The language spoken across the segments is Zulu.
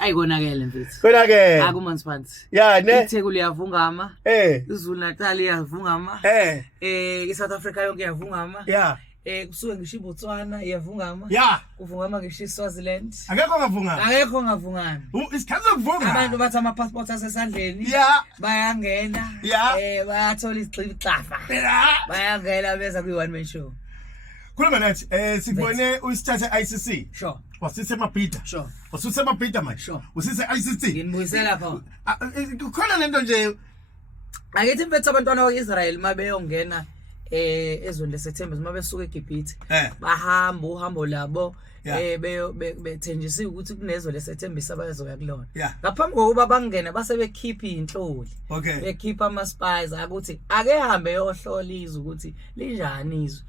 ayikonakele mfethu. Konakele. Akumansiphansi. Yeah, ne. iTheku liyavungama. iZulu Natal iyavungama. iSouth Africa yonke iyavungama. Yeah. Kusuke ngisho iBotswana iyavungama. Yeah. Kuvungama ngisho iSwaziland. Akekho ngavungama. Akekho ngavungama. Isikhathi sokuvunga. Abantu bathi ama-passport asesandleni. Yeah. Bayangena. Yeah. Bayathola isigxixafa. Bayangena beza kwi-one man show. Khuluma nathi sibone usithathe ICC. Sure. Wasise Mabhida. Sure. Wasise Mabhida manje. Sure. Usise ICC. Nginibuyisela lapha. Kukhona lento nje Akithi mfethu abantwana bakwa-Israel mabeyongena ezweni leSethemba mabesuka eGibhithe bahamba uhambo labo bethenjisiwe ukuthi kunezwe leSethemba abazoya kulona ngaphambi kokuba bangene base bekhipha inhloli bekhipha ama-spies ukuthi ake hambe yohlola izwe ukuthi linjani izwe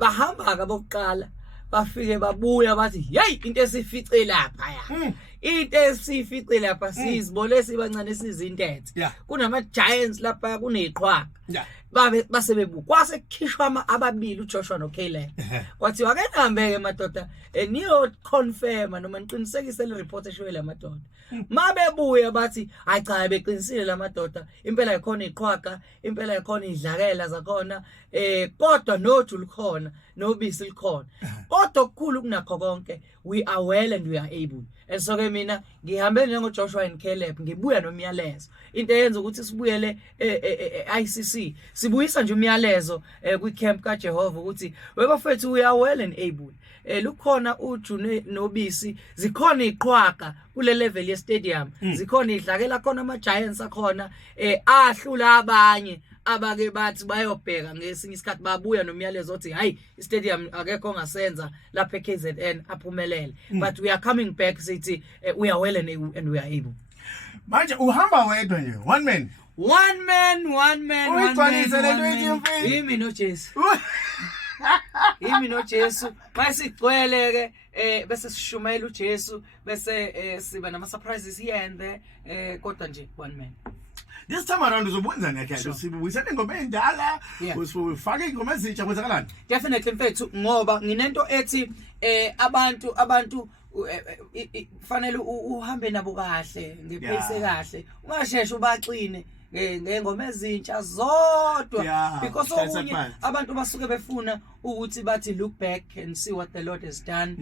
bahamba ke bokuqala bafike babuya bathi hey into esifice lapha into esifice lapha sizibole sibancane sizintethe kunama giants lapha kuneqhwaqa base bebuka kwase kukhishwa ababili uJoshua noCaleb kwathi ake nihambeke madoda niyo confirm noma niqinisekise le report eshowe la madoda mabebuya bathi hayi cha beqinisile la madoda impela ikhona iqhwaqa impela ikhona idlakela zakhona kodwa noju likhona nobisi likhona kodwa okukhulu kunakho konke we are well and we are able and so ke mina ngihambe njengoJoshua and Caleb ngibuya nomyalezo into eyenza ukuthi sibuyele ICC sibuyisa nje umyalezo kwi-camp kaJehova ukuthi webafethu we are well and able lukhona uju nobisi zikhona iqhwaqa kule level ye stadium zikhona idlakela khona ama giants akhona ahlula abanye abake bathi bayobheka ngesinye isikhathi babuya nomyalezo othi hayi istadium akekho ongasenza lapha eKZN aphumelele but we are coming back sithi we are well and we are able manje uhamba wedwa nje one man yimi noJesu masigcwele ke bese sishumayela uJesu bese siba nama surprises here and there kodwa nje one man. This time around uzobonza ngakhe sibuyisene ingoma endala usifake ingoma ezintsha kwenzakalani? Definitely mfethu ngoba nginento ethi abantu kufanele uhambe nabo kahle ngepace kahle ungasheshe ubaxine ngengoma ezintsha zodwa because okunye abantu basuke befuna ukuthi bathi look back and see what the Lord has done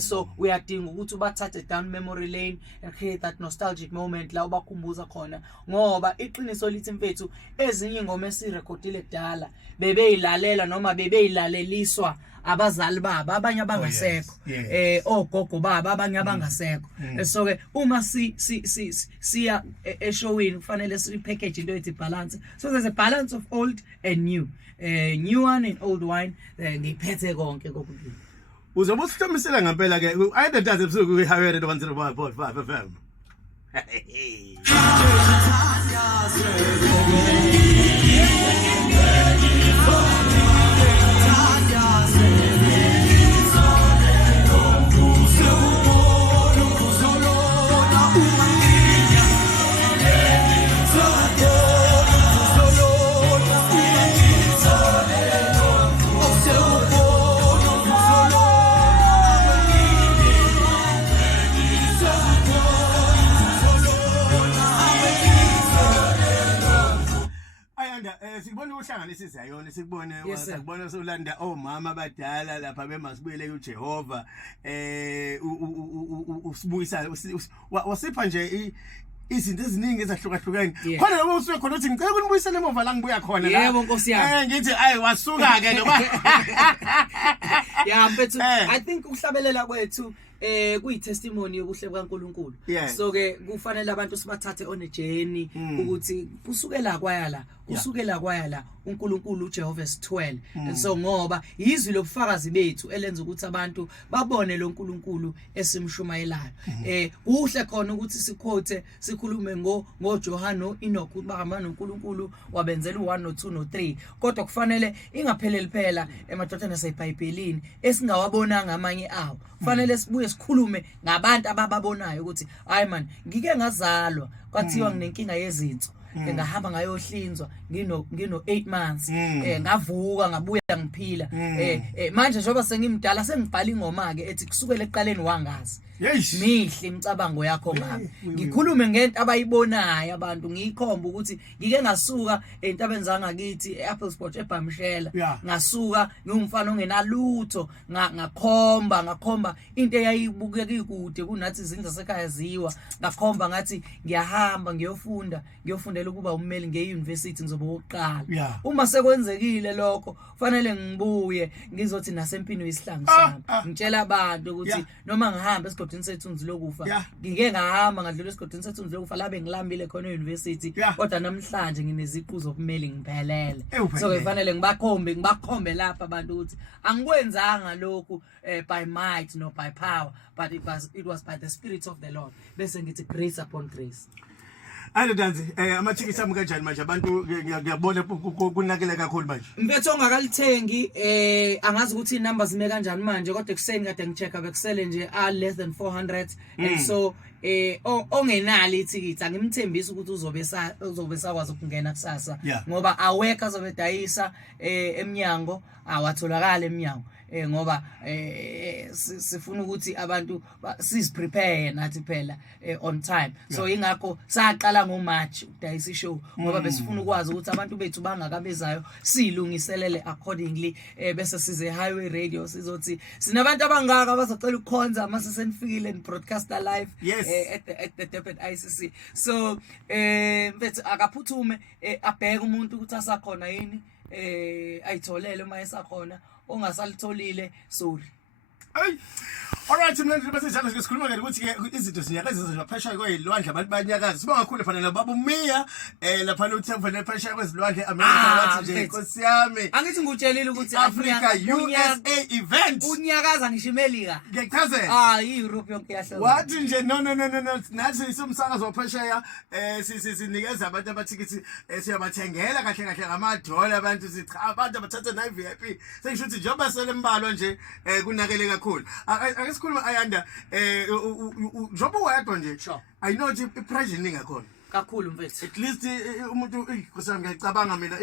so uyadinga ukuthi ubathathe down memory lane and create that nostalgic moment la ubakhumbuza khona ngoba iqiniso lithi mfethu ezinye ingoma esirekhodile kudala bebeyilalela noma bebeyilaleliswa abazali baba abanye abangasekho ogogo baba abanye abangasekho so ke uma siya eshowini kufanele sipackage into ethi balance so there's a balance of old and new new one and old wine ngiphethe konke kokubili uzobe usihlomisela ngempela ke ayidadaze ebusuku kwi-Highway 105.5 FM sikubona uhlanganisa izayona sikubona solanda omama abadala lapha bemasibuyele kuJehova usibuyisa wasipha nje izinto eziningi ezahlukahlukene khona lobo usuke khona uthi ngicela ukunibuyisela emuva la ngibuya khona la yebo Nkosi yami ngithi ayi wasuka ke noma yeah mfethu I think ukuhlabelela kwethu kuyitestimony yokuhle kwaNkulunkulu so ke kufanele abantu sibathathe on a journey ukuthi kusukela kwayala uNkulunkulu uJehova sithwele and so ngoba izwi lobufakazi bethu elenza ukuthi abantu babone lo nkulunkulu esimshumayelayo kuhle khona ukuthi siquote sikhulume ngoJohane Enoch ubahamba noNkulunkulu wabenzela u1 no2 no3 kodwa kufanele ingapheleli phela emadodana aseBhayibhelini esingawabonanga amanye awo kufanele sibuye sikhulume ngabantu abababonayo ukuthi hayi man ngike ngazalwa kwathiwa nginenkinga yezinso ngahamba ngayohlinzwa ngino 8 months ngavuka ngabuya ngiphila manje njengoba sengimdala sengibhala ingoma ke ethi kusukela eqaleni wangazi mihle imicabango yakho ngami ngikhulume ngento abayibonayo abantu ngiyikhomba ukuthi ngike ngasuka entabeni zangakithi eApplesport eBhamshela ngasuka ngumfana ongenalutho ngakhomba into eyayibukeka ikude kunathi izindlu zasekhaya ziwa ngakhomba ngathi ngiyahamba ngiyofundela ukuba ummeli ngeuniversity ngizobe oqala uma sekwenzekile lokho kufanele ngibuye ngizothi nasempini isihlangu sami ngitshela abantu ukuthi noma ngihamba esigodini sethunzi lokufa ngike ngahamba ngadlula esigodini sethunzi lokufa labe ngilambile khona euniversity kodwa namhlanje ngineziqu zokumeli ngiphelele so kufanele ngibakhombe lapha abantu ukuthi angikwenzanga lokhu by might no by power but it was by the spirit of the Lord bese ngithi grace upon grace. Alo Danzi amathikisi ami kanjani manje abantu ngiyabona kunakele kakhulu manje mfethu ongakalithengi angazi ukuthi inamba zime kanjani manje kodwa ekuseni kade ngichecka bekusele nje less than 400 and so ongenali ithikithi angimthembisi ukuthi uzobe sakwazi ukungena kusasa ngoba aweka azobe dayisa eminyango awatholakala eminyango ngoba sifuna ukuthi abantu prepare nathi phela on time so ingakho saqala ngoMarch ukudayisa ishow ngoba besifuna ukwazi ukuthi abantu bethu bangakabezayo silungiselele accordingly bese size highway radio sizothi sinabantu abangaka bazocela ukukhonza mase senifikile in broadcaster live at the Durban ICC so mfethu akaphuthume abheke umuntu ukuthi asakhona yini ayitholele uma esakhona ongasalitholile sorry. Alright mina bese njalo sikhuluma ngeke ukuthi ke izinto zinyakaza ziphesha kwezilwandle abantu banyakaza sibonga kakhulu fanele baba uMia lapha uThemba phesha kwezilwandle America wathi nje Nkosi yami angithi ngikutshelile ukuthi Africa USA event unyakaza ngisho Melika ngiyachazela iEurope yonke yahlala wathi nje no nathi isumsakazo waphesheya sinikeza abantu abathikithi siyabathengela kahle kahle ngamadola abantu sicha abantu abathatha na VIP sengisho ukuthi njengoba selembalwa nje kunakele kakhulu akesikhuluma Ayanda njobo wayedwa nje I know nje ipressure ningakhona kakhulu mfethu at least umuntu kusanga ngiyacabanga mina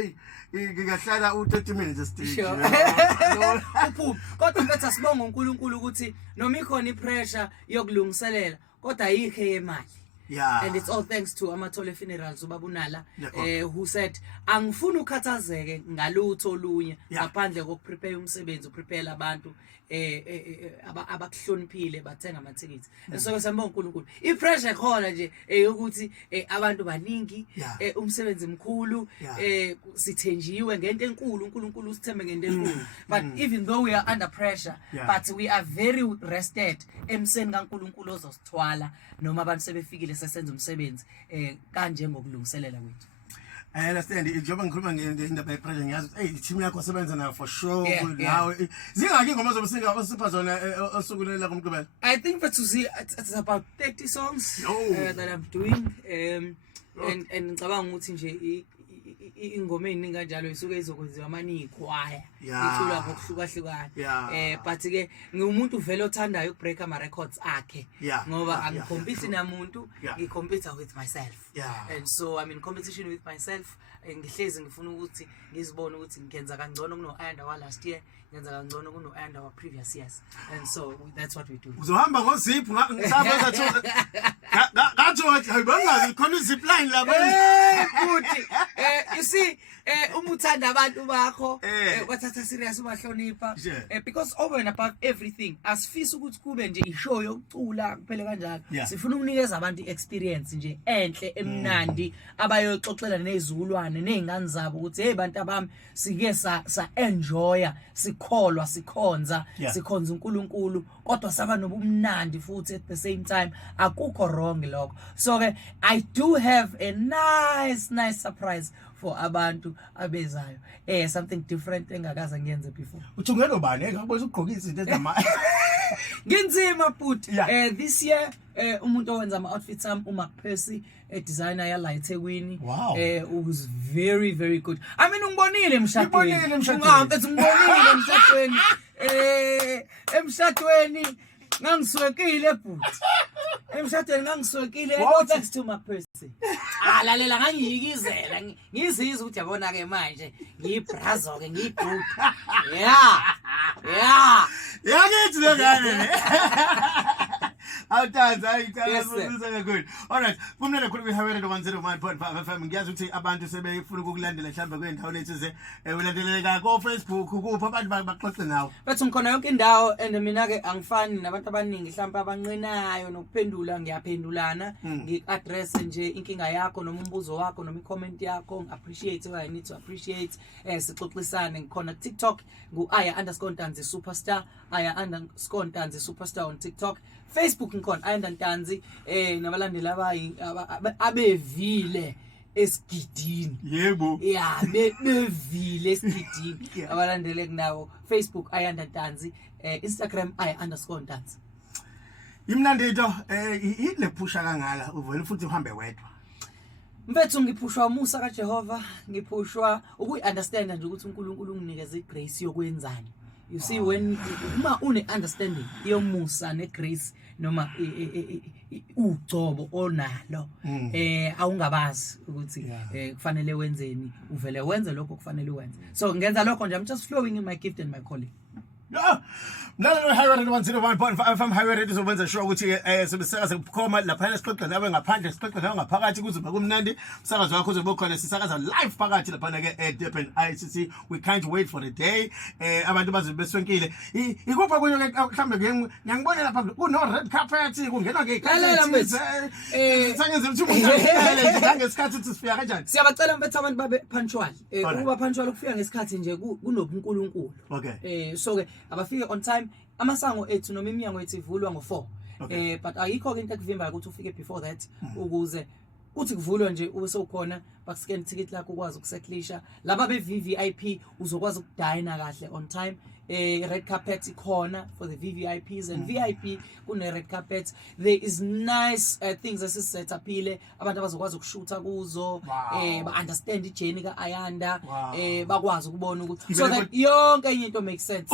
ngingahlala u30 minutes stage uphuma kodwa mfethu asibonga uNkulunkulu ukuthi noma ikhona ipressure yokulungiselela kodwa ayikho yemali. And it's all thanks to Amathole Funerals ubabunala who said angifuni ukhathazeke ngalutho olunye ngaphandle kokuprepare umsebenzi uprepare abantu abakuhloniphile bathenga amathikithi so siyabonga uNkulunkulu ipressure khona nje ukuthi abantu baningi umsebenzi mkhulu sithenjiwe ngento enkulu uNkulunkulu usithembe ngento enkulu but even though we are under pressure but we are very rested emseni kaNkulunkulu ozosithwala noma abantu sebefikile sesenza umsebenzi kanje ngokulungiselela kwethu. I understand njengoba ngikhuluma ngendaba yepressure ngiyazi team yakho sebenza nayo for sure now zingaki ingoma zobusinga osipha zona osukulela kumgqibelo. I think for to see it's about 30 songs that I'm doing and ngicabanga ukuthi nje ingoma eziningi kanjalo isuke izokwenziwa amani ikwaya ithula ngokuhlukahlukana but ke ngumuntu vele othandayo ukubreak ama records akhe ngoba angikompete namuntu ngikompete with myself and so I'm in competition with myself ngihlezi ngifuna ukuthi ngizibone ukuthi ngiyenza kangcono kuno Ayanda wa last year ngiyenza kangcono kuno Ayanda wa previous years and so that's what we do. Uzohamba ngozipho ngisabenza ngathi hayibanga khona izip line lapha futhi you see umuthanda abantu bakho wathatha serious ubahlonipha because over and above everything asifisa ukuthi kube nje ishow yokucula kuphele kanjalo sifuna ukunikeza abantu experience nje enhle emnandi abayoxoxela nezizukulwane nezingane zabo ukuthi hey bantu abami sike sa enjoya sikholwa sikhonza uNkulunkulu kodwa saba nobumnandi futhi at the same time akukho wrong lokho so I do have a nice surprise for abantu abezayo something different engakaza ngiyenze before. Uthungelo bani ngakubona ugqoka izinto ezama nginzima but this year umuntu owenza ama outfits am uMacPercy designer yala eThekwini was very good. I mean ungibonile emshadweni ungibonile emshadweni ngangiswekile but emshadweni ngangiswekile thanks to MacPercy lalela ngangiyikizela ngizizwe ukuthi yabona ke manje ngiyibrazo ke ngiyigroup yakithi lengane awutanza ayicala sibonisa kakhulu. Alright, kumnene kakhulu kwiHighway Radio 101.5 FM. Ngiyazi ukuthi abantu sebefuna ukukulandela mhlawumbe kwindawo lethu ze ulandeleleka ko Facebook kuphi abantu baxoxe nawe. Bathi ngikhona yonke indawo and mina ke angifani nabantu abaningi mhlawumbe abanqinayo nokuphendula ngiyaphendulana ngi-address nje inkinga yakho noma umbuzo wakho noma i-comment yakho ngi-appreciate what I need to appreciate sixoxisane ngikhona TikTok ngu-aya_Ntanzi superstar aya_Ntanzi superstar on TikTok. Facebook ngikhona aya_Ntanzi nabalandeli abevile esigidini. Yebo. Yeah, bevile esigidini. Abalandeli kunawo Facebook aya_Ntanzi Instagram aya_Ntanzi. Imnandi into ile phusha kangala uvela futhi uhambe wedwa. Mfethu ngiphushwa umusa kaJehova, ngiphushwa ukuyi-understand nje ukuthi uNkulunkulu unginikeze igrace yokwenzani. You see when uma une-understanding yomusa negrace noma ugcobo onalo awungabazi ukuthi kufanele wenzeni uvele wenze lokho kufanele wenze. So ngenza lokho nje I'm just flowing in my gift and my calling. Yeah. Mlalelo Highway Radio 101.5 FM Highway Radio sobenza sure ukuthi sibisakaza ukukhoma lapha esixoxa nawe ngaphandle sixoxa nawe ngaphakathi kuzoba kumnandi umsakazo wakho uzobe khona sisakaza live phakathi lapha ke Durban ICC. We can't wait for the day abantu bazobe beswenkile ikupha kunye mhlambe ngiyangibona lapha kuno red carpet kungena ngeikhathi sangenza ukuthi umuntu aphele ngesikhathi ukuthi sifika kanjani. Siyabacela mfethu abantu babe punctual ukuba punctual ukufika ngesikhathi nje kunobuNkulunkulu. Okay. So ke abafike on time amasango ethu noma iminyango ethu ivulwa ngo4 but ayikho ke into ekuvimbayo ukuthi ufike before that ukuze uthi kuvulwa nje ube sewukhona bakuscan ticket lakho ukwazi ukusettlisha laba be VVIP uzokwazi ukudina kahle on time. Red carpet ikhona for the VVIPs and VIP kune red carpet. There is nice things set up ile abantu abazokwazi ukushoota kuzo ba understand ijourney kaAyanda bakwazi ukubona ukuthi so that yonke enye into makes sense.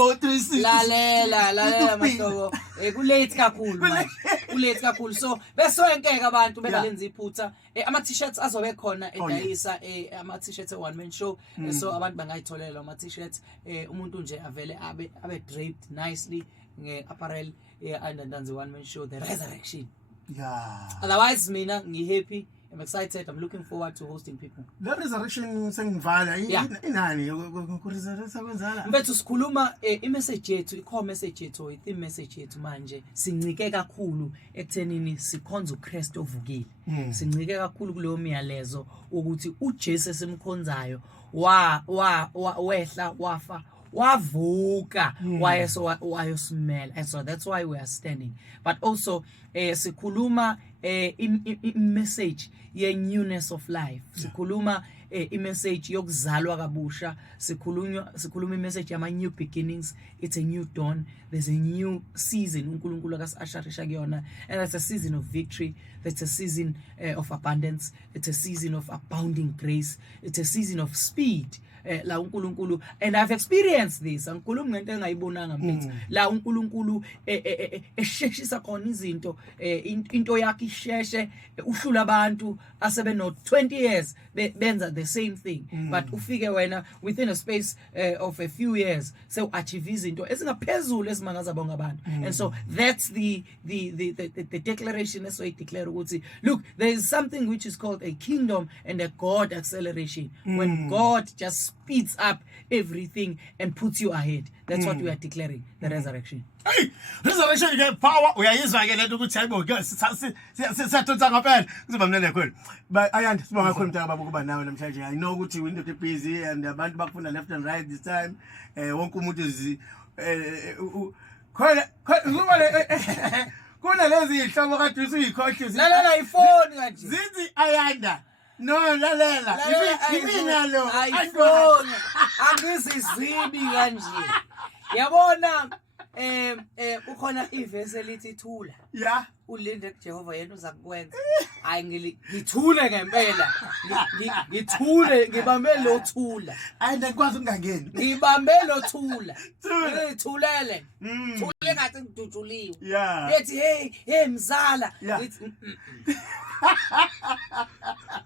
Lalela mahlobo kulate kakhulu manje kulate kakhulu so besoyenkeka abantu bengalenza iphutha. Ama t-shirts azobe khona edayisa ama t-shirts one man show so abantu bangayitholela ama t-shirts umuntu nje avele abe draped nicely nge-apparel aya_Ntanzi one man show the resurrection. Yeah. Otherwise mina ngi-happy, I'm excited, I'm looking forward to hosting people. The resurrection sengivala inani kuresurrecta kwenzala. Mfethu sikhuluma i-message yethu, i-core message yethu, i-theme message yethu manje sincike kakhulu ekuthenini sikhonza uKristu ovukile. Sincike kakhulu kuleyo myalezo ukuthi uJesu esimkhonzayo wehla wafa wavuka wayosimela and so that's why we are standing. But also sikhuluma message ye newness of life. Sikhuluma message yokuzalwa kabusha. Sikhuluma message yama new beginnings. It's a new dawn. There's a new season uNkulunkulu akasasharisha kuyona and it's a season of victory. It's a season of abundance. It's a season of abounding grace. It's a season of speed. La uNkulunkulu and I've experienced this angikhulumi ngento engayibonanga mfethu la uNkulunkulu esheshisa khona izinto into yakhe isheshe uhlula abantu asebe no 20 years benza the same thing but ufike wena within a space of a few years so achieve izinto ezingaphezulu ezimangaza bonke abantu and so that's the declaration so I declare ukuthi look there is something which is called a kingdom and a God acceleration when God just speeds up everything and puts you ahead. That's what we are declaring, the resurrection. Hey, resurrection you get power. Uyayizwa ke lento ukuthi hayibo siyathontsa ngempela kuzoba mnene kakhulu. But Ayanda sibonga kakhulu mntaka baba kuba nawe namhlanje. I know ukuthi we need to be busy and abantu bakufunda left and right this time. Wonke umuntu khona kuna lezi ihlobo kade usuyikhohlisa. Lalela iphone kanje. Zithi Ayanda. No, lalela. Yimina lo. iPhone. Angisizibi kanje. Yabona ukhona ivesi elithi thula. Yeah. Ulinde kuJehova yena uza kukwenza. Hayi ngithule ngempela. Ngithule ngibambe lo thula. Ayanda ngikwazi ukungangeni. Ngibambe lo thula. Ngithulele. Thule ngathi ngidutshuliwe. Yeah. Yethi hey mzala.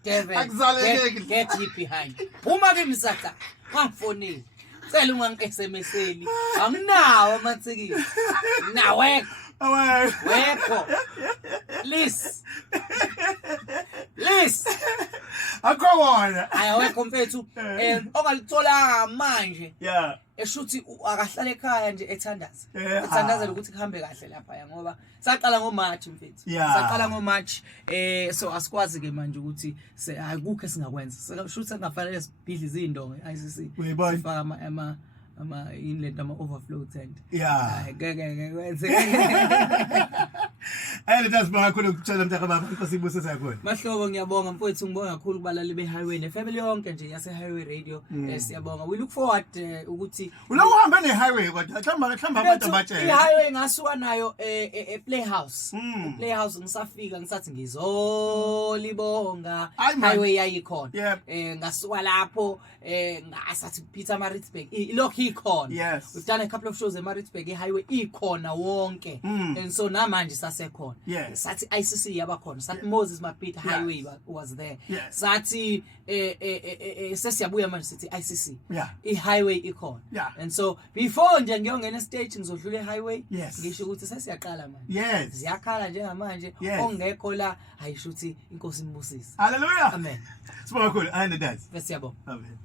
David, get him behind. Uma ke msaka, ngangfonini. Cela ungangi-SMSeli. Anginawo amathikithi. Nawe. Away. Wekho. Please. Akhona. Ayawekho mfethu. Ongalithola manje. Yeah. Eshuthi akahlala ekhaya nje ethandaza. Ethandazela ukuthi kuhambe kahle lapha ngoba saqala ngoMarch mfethu. Saqala ngoMarch so asikwazi ke manje ukuthi akukho esingakwenza. Shuthi sengafanele sibhidlize indongo ICC. Sifaka ama inlet ama overflow tent. Yeah. Ngeke kwenze. Dasibonga kakhulu ukutshela mntaka baba inkosi ibuse sakhona. Mahlobo ngiyabonga mfowethu ngibonga kakhulu kubalali behighway nefamily yonke nje yase highway radio. Siyabonga. We look forward ukuthi ulo uhambe nehighway kodwa hlamba abantu abatshela. iHighway ngasuka nayo ePlayhouse. ePlayhouse ngisafika ngisathi ngizolibonga highway yayikhona. Ngasuka lapho ngasathi Peter Maritzburg ilokhu ikhona. We've done a couple of shows eMaritzburg iHighway ikhona wonke. And so namanje sasekhona. Sathi ICC yabakhona. Sathi Moses Mapita Highway was there. Sathi sesiyabuya manje sithi ICC. iHighway ikhona. And so before nje ngiyongena stage ngizodlula eHighway ngisho ukuthi sesiyaqala manje. Ziyakhala njengamanje ongekho la ayisho ukuthi inkosi imbusise. Hallelujah. Amen. Sibonga kakhulu. Ayanda dad. Siyabonga. Amen.